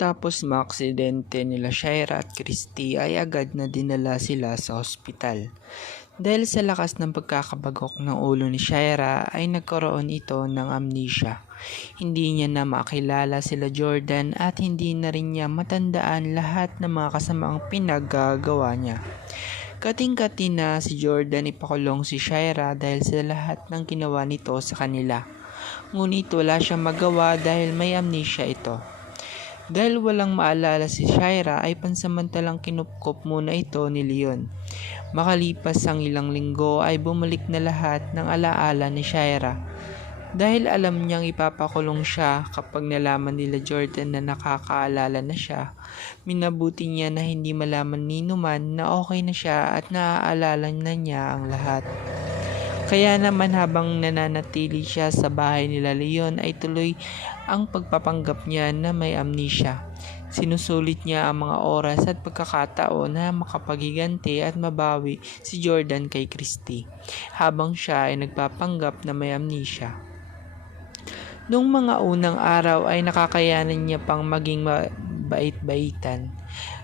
Matapos maaksidente nila Shaira at Christy ay agad na dinala sila sa ospital. Dahil sa lakas ng pagkakabagok ng ulo ni Shaira ay nagkaroon ito ng amnesia. Hindi niya na makilala sila Jordan at hindi na rin niya matandaan lahat ng mga kasamaang pinaggagawa niya. Kating-kati na si Jordan ipakulong si Shaira dahil sa lahat ng ginawa nito sa kanila. Ngunit wala siyang magawa dahil may amnesia ito. Dahil walang maalala si Shaira ay pansamantalang kinupkop muna ito ni Leon. Makalipas ang ilang linggo ay bumalik na lahat ng alaala ni Shaira. Dahil alam niyang ipapakulong siya kapag nalaman nila Jordan na nakakaalala na siya, minabuti niya na hindi malaman ni Numan na okay na siya at naaalala na niya ang lahat. Kaya naman habang nananatili siya sa bahay nila Leon ay tuloy ang pagpapanggap niya na may amnesia. Sinusulit niya ang mga oras at pagkakataon na makapaghiganti at mabawi si Jordan kay Christy habang siya ay nagpapanggap na may amnesia. Noong mga unang araw ay nakakayanan niya pang maging bait-baitan.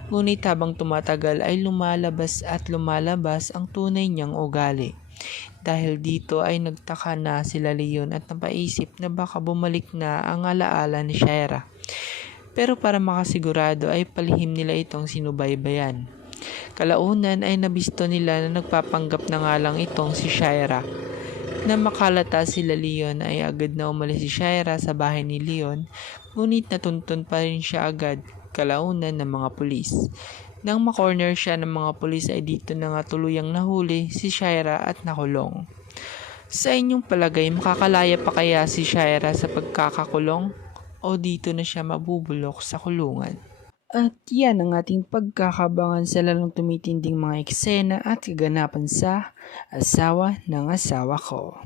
Ngunit habang tumatagal ay lumalabas at lumalabas ang tunay niyang ugali. Dahil dito ay nagtaka na sila Leon at napaisip na baka bumalik na ang alaala ni Shaira. Pero para makasigurado ay palihim nila itong sinubaybayan. Kalaunan ay nabisto nila na nagpapanggap na nga lang itong si Shaira. Na makalata sila Leon ay agad na umalis si Shaira sa bahay ni Leon, ngunit natuntun pa rin siya agad kalaunan ng mga pulis. Nang makorner siya ng mga pulis ay dito na nga tuluyang nahuli si Shaira at nakulong. Sa inyong palagay, makakalaya pa kaya si Shaira sa pagkakakulong o dito na siya mabubulok sa kulungan? At yan ang ating pagkakabangan sa lalong tumitinding mga eksena at kaganapan sa Asawa ng Asawa Ko.